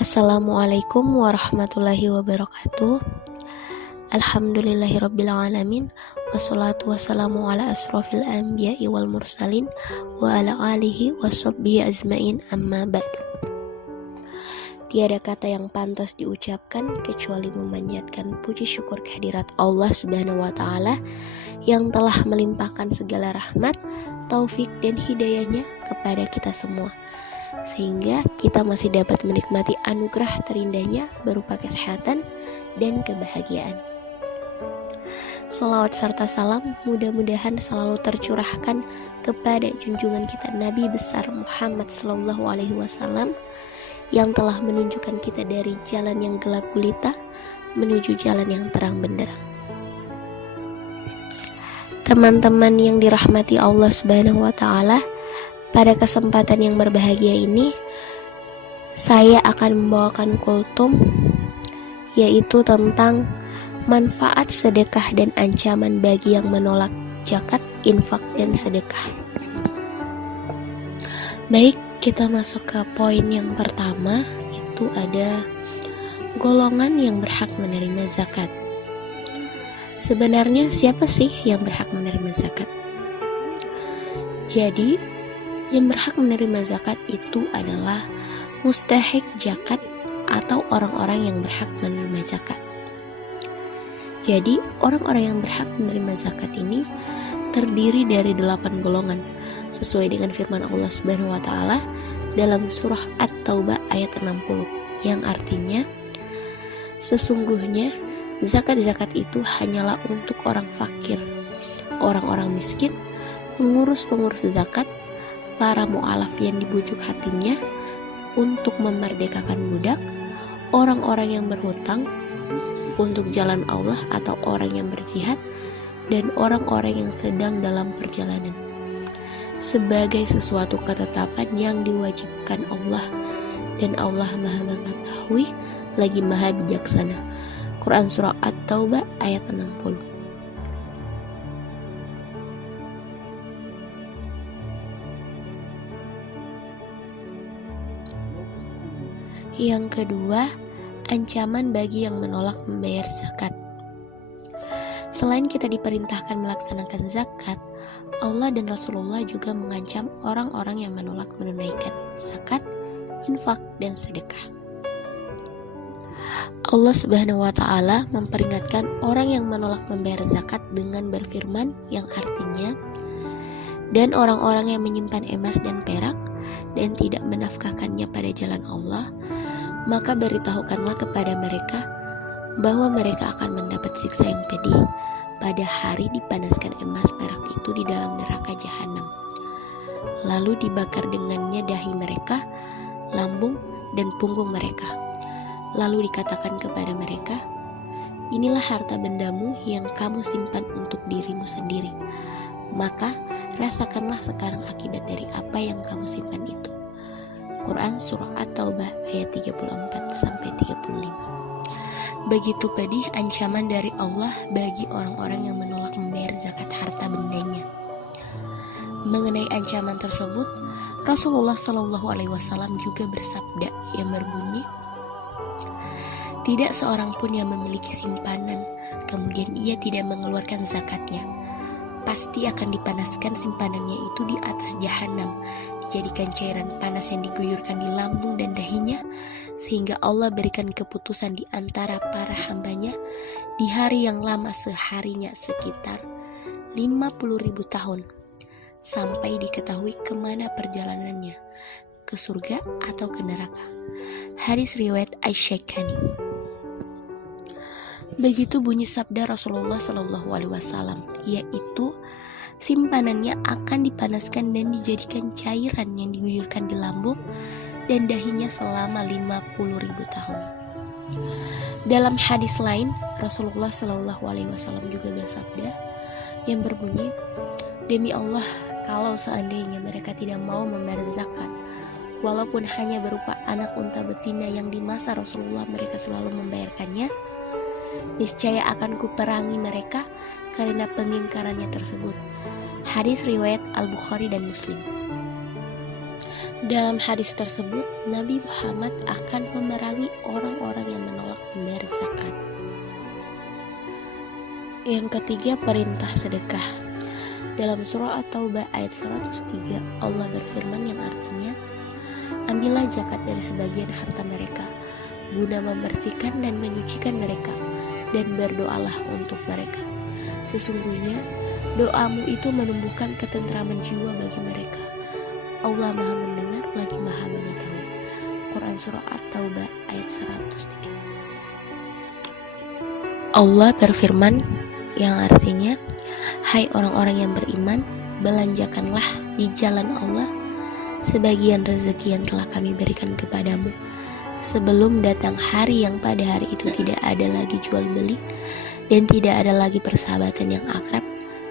Assalamualaikum warahmatullahi wabarakatuh. Alhamdulillahirrabbilalamin. Wassalatu wassalamu ala asrofil anbiya'i wal mursalin wa ala alihi washabbihi azmain, amma ba'du. Tiada kata yang pantas diucapkan kecuali memanjatkan puji syukur kehadirat Allah Subhanahu wa Ta'ala yang telah melimpahkan segala rahmat, taufik dan hidayahnya kepada kita semua, sehingga kita masih dapat menikmati anugerah terindahnya berupa kesehatan dan kebahagiaan. Sholawat serta salam mudah-mudahan selalu tercurahkan kepada junjungan kita Nabi besar Muhammad SAW yang telah menunjukkan kita dari jalan yang gelap gulita menuju jalan yang terang benderang. Teman-teman yang dirahmati Allah Subhanahu wa Ta'ala, pada kesempatan yang berbahagia ini, saya akan membawakan kultum, yaitu tentang manfaat sedekah dan ancaman bagi yang menolak zakat, infak, dan sedekah. Baik, kita masuk ke poin yang pertama, itu ada golongan yang berhak menerima zakat. Sebenarnya siapa sih yang berhak menerima zakat? Jadi, yang berhak menerima zakat itu adalah mustahik zakat atau orang-orang yang berhak menerima zakat. Jadi, orang-orang yang berhak menerima zakat ini terdiri dari 8 golongan sesuai dengan firman Allah Subhanahu wa Ta'ala dalam surah At-Taubah ayat 60, yang artinya sesungguhnya zakat-zakat itu hanyalah untuk orang fakir, orang-orang miskin, pengurus-pengurus zakat, para mu'alaf yang dibujuk hatinya untuk memerdekakan budak, orang-orang yang berhutang untuk jalan Allah atau orang yang berjihad, dan orang-orang yang sedang dalam perjalanan, sebagai sesuatu ketetapan yang diwajibkan Allah, dan Allah Maha Mengetahui lagi Maha Bijaksana. Quran Surah At-Taubah ayat 60. Yang kedua, ancaman bagi yang menolak membayar zakat. Selain kita diperintahkan melaksanakan zakat, Allah dan Rasulullah juga mengancam orang-orang yang menolak menunaikan zakat, infak, dan sedekah. Allah Subhanahu wa Ta'ala memperingatkan orang yang menolak membayar zakat dengan berfirman yang artinya, dan orang-orang yang menyimpan emas dan perak dan tidak menafkahkannya pada jalan Allah, maka beritahukanlah kepada mereka bahwa mereka akan mendapat siksa yang pedih pada hari dipanaskan emas perak itu di dalam neraka jahanam. Lalu dibakar dengannya dahi mereka, lambung, dan punggung mereka. Lalu dikatakan kepada mereka, inilah harta bendamu yang kamu simpan untuk dirimu sendiri. Maka rasakanlah sekarang akibat dari apa yang kamu simpan itu. Quran Surah At-Taubah ayat 34-35. Begitu pedih ancaman dari Allah bagi orang-orang yang menolak membayar zakat harta bendanya. Mengenai ancaman tersebut, Rasulullah SAW juga bersabda yang berbunyi, tidak seorang pun yang memiliki simpanan, kemudian ia tidak mengeluarkan zakatnya, pasti akan dipanaskan simpanannya itu di atas jahanam, dijadikan cairan panas yang diguyurkan di lambung dan dahinya, sehingga Allah berikan keputusan di antara para hambanya di hari yang lama seharinya sekitar 50.000 tahun, sampai diketahui kemana perjalanannya, ke surga atau ke neraka. Hadis riwayat Asy-Syaikani. Begitu bunyi sabda Rasulullah SAW, yaitu simpanannya akan dipanaskan dan dijadikan cairan yang diguyurkan di lambung dan dahinya selama 50.000 tahun. Dalam hadis lain, Rasulullah SAW juga bersabda yang berbunyi, demi Allah, kalau seandainya mereka tidak mau membayar zakat, walaupun hanya berupa anak unta betina yang di masa Rasulullah mereka selalu membayarkannya, niscaya akan kuperangi mereka karena pengingkarannya tersebut. Hadis riwayat Al-Bukhari dan Muslim. Dalam hadis tersebut, Nabi Muhammad akan memerangi orang-orang yang menolak membayar zakat. Yang ketiga, perintah sedekah. Dalam surah At-Taubah ayat 103, Allah berfirman yang artinya, ambillah zakat dari sebagian harta mereka, guna membersihkan dan menyucikan mereka, dan berdoalah untuk mereka. Sesungguhnya, doamu itu menumbuhkan ketentraman jiwa bagi mereka. Allah Maha mendengar lagi Maha mengetahui. Quran Surah At-Taubah ayat 103. Allah berfirman yang artinya, hai orang-orang yang beriman, belanjakanlah di jalan Allah sebagian rezeki yang telah kami berikan kepadamu, sebelum datang hari yang pada hari itu tidak ada lagi jual beli, dan tidak ada lagi persahabatan yang akrab,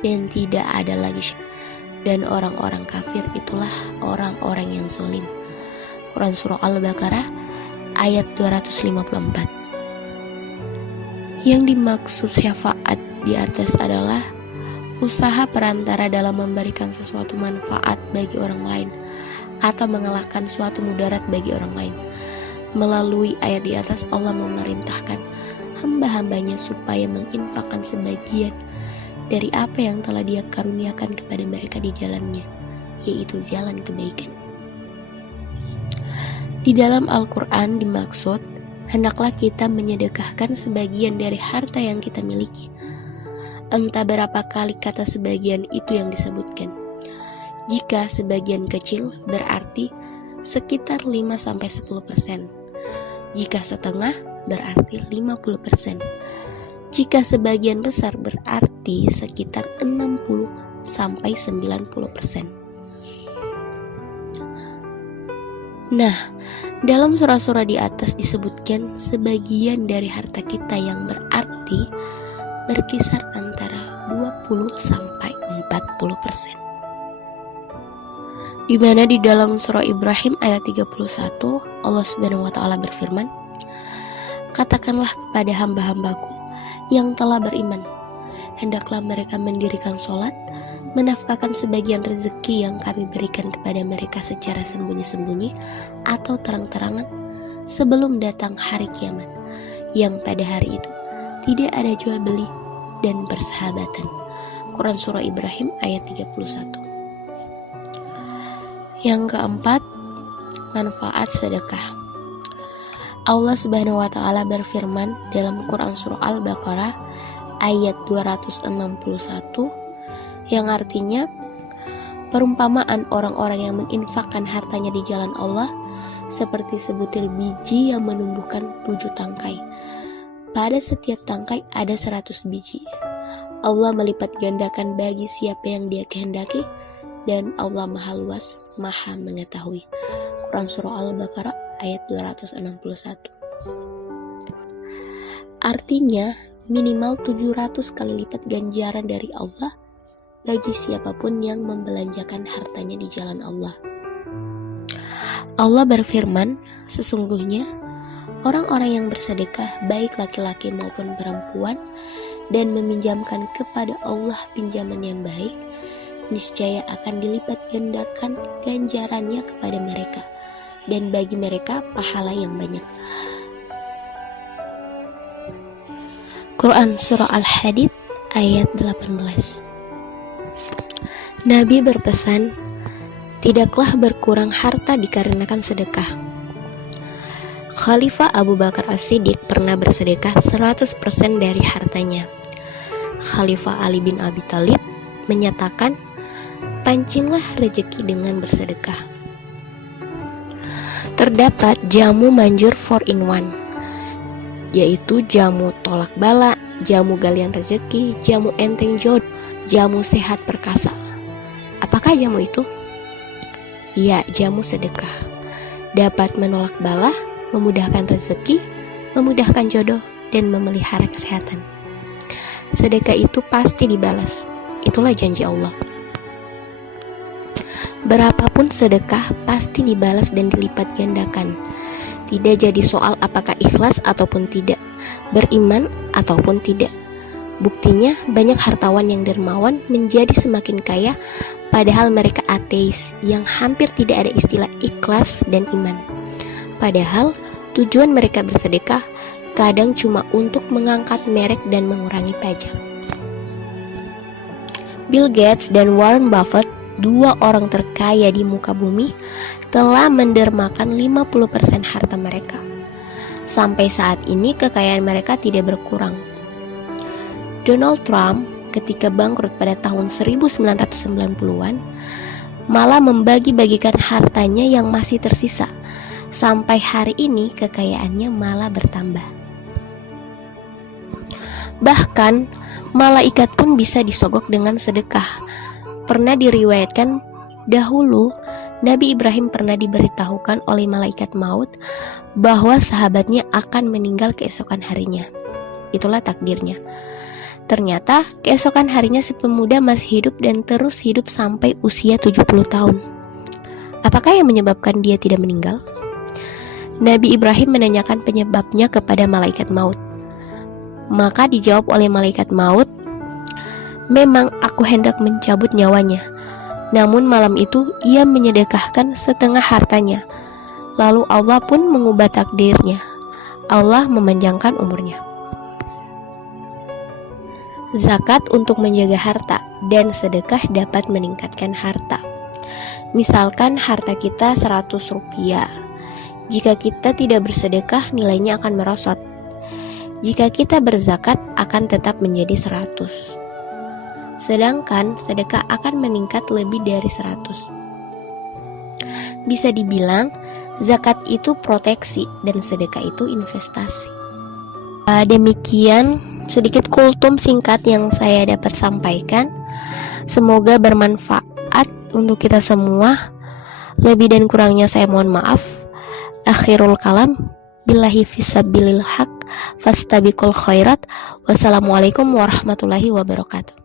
dan tidak ada lagi syirik. Dan orang-orang kafir itulah orang-orang yang zalim. Quran Surah Al-Baqarah ayat 254. Yang dimaksud syafaat di atas adalah usaha perantara dalam memberikan sesuatu manfaat bagi orang lain atau mengelakkan suatu mudarat bagi orang lain. Melalui ayat di atas, Allah memerintahkan hamba-hambanya supaya menginfakkan sebagian dari apa yang telah Dia karuniakan kepada mereka di jalannya, yaitu jalan kebaikan. Di dalam Al-Quran dimaksud, hendaklah kita menyedekahkan sebagian dari harta yang kita miliki. Entah berapa kali kata sebagian itu yang disebutkan. Jika sebagian kecil berarti sekitar 5-10%. Jika setengah berarti 50%. Jika sebagian besar berarti sekitar 60-90%. Nah, dalam surah-surah di atas disebutkan sebagian dari harta kita yang berarti berkisar antara 20-40%. Di mana di dalam surah Ibrahim ayat 31, Allah Subhanahu wa taala berfirman, katakanlah kepada hamba-hambaku yang telah beriman, hendaklah mereka mendirikan sholat, menafkahkan sebagian rezeki yang kami berikan kepada mereka secara sembunyi-sembunyi atau terang-terangan sebelum datang hari kiamat, yang pada hari itu tidak ada jual beli dan persahabatan. Quran Surah Ibrahim ayat 31. Yang keempat, manfaat sedekah. Allah Subhanahu wa taala berfirman dalam Quran Surah Al-Baqarah ayat 261 yang artinya, perumpamaan orang-orang yang menginfakkan hartanya di jalan Allah seperti sebutir biji yang menumbuhkan 7 tangkai. Pada setiap tangkai ada 100 biji. Allah melipat gandakan bagi siapa yang Dia kehendaki, dan Allah Maha Luas, Maha Mengetahui. Quran Surah Al-Baqarah ayat 261. Artinya, minimal 700 kali lipat ganjaran dari Allah bagi siapapun yang membelanjakan hartanya di jalan Allah. Allah berfirman, sesungguhnya orang-orang yang bersedekah, baik laki-laki maupun perempuan, dan meminjamkan kepada Allah pinjaman yang baik, niscaya akan dilipat gandakan ganjarannya kepada mereka, dan bagi mereka pahala yang banyak. Quran Surah Al-Hadid ayat 18. Nabi berpesan, tidaklah berkurang harta dikarenakan sedekah. Khalifah Abu Bakar As-Siddiq pernah bersedekah 100% dari hartanya. Khalifah Ali bin Abi Thalib menyatakan, pancinglah rezeki dengan bersedekah. Terdapat jamu manjur 4-in-1, yaitu jamu tolak bala, jamu galian rezeki, jamu enteng jodoh, jamu sehat perkasa. Apakah jamu itu? Ya, jamu sedekah. Dapat menolak bala, memudahkan rezeki, memudahkan jodoh, dan memelihara kesehatan. Sedekah itu pasti dibalas. Itulah janji Allah. Berapapun sedekah pasti dibalas dan dilipat gandakan. Tidak jadi soal apakah ikhlas ataupun tidak, beriman ataupun tidak. Buktinya, banyak hartawan yang dermawan menjadi semakin kaya, padahal mereka ateis yang hampir tidak ada istilah ikhlas dan iman. Padahal, tujuan mereka bersedekah kadang cuma untuk mengangkat merek dan mengurangi pajak. Bill Gates dan Warren Buffett, dua orang terkaya di muka bumi, telah mendermakan 50% harta mereka. Sampai saat ini kekayaan mereka tidak berkurang. Donald Trump ketika bangkrut pada tahun 1990-an malah membagi-bagikan hartanya yang masih tersisa. Sampai hari ini kekayaannya malah bertambah. Bahkan malaikat pun bisa disogok dengan sedekah. Pernah diriwayatkan dahulu Nabi Ibrahim pernah diberitahukan oleh malaikat maut bahwa sahabatnya akan meninggal keesokan harinya. Itulah takdirnya. Ternyata keesokan harinya si pemuda masih hidup dan terus hidup sampai usia 70 tahun. Apakah yang menyebabkan dia tidak meninggal? Nabi Ibrahim menanyakan penyebabnya kepada malaikat maut. Maka dijawab oleh malaikat maut, "Memang aku hendak mencabut nyawanya. Namun malam itu ia menyedekahkan setengah hartanya. Lalu Allah pun mengubah takdirnya. Allah memanjangkan umurnya." Zakat untuk menjaga harta dan sedekah dapat meningkatkan harta. Misalkan harta kita 100 rupiah. Jika kita tidak bersedekah, nilainya akan merosot. Jika kita berzakat, akan tetap menjadi 100. Sedangkan sedekah akan meningkat lebih dari 100. Bisa dibilang, zakat itu proteksi dan sedekah itu investasi. Demikian sedikit kultum singkat yang saya dapat sampaikan. Semoga bermanfaat untuk kita semua. Lebih dan kurangnya saya mohon maaf. Akhirul kalam, billahi fisabilil haq, fastabiqul khairat. Wassalamualaikum warahmatullahi wabarakatuh.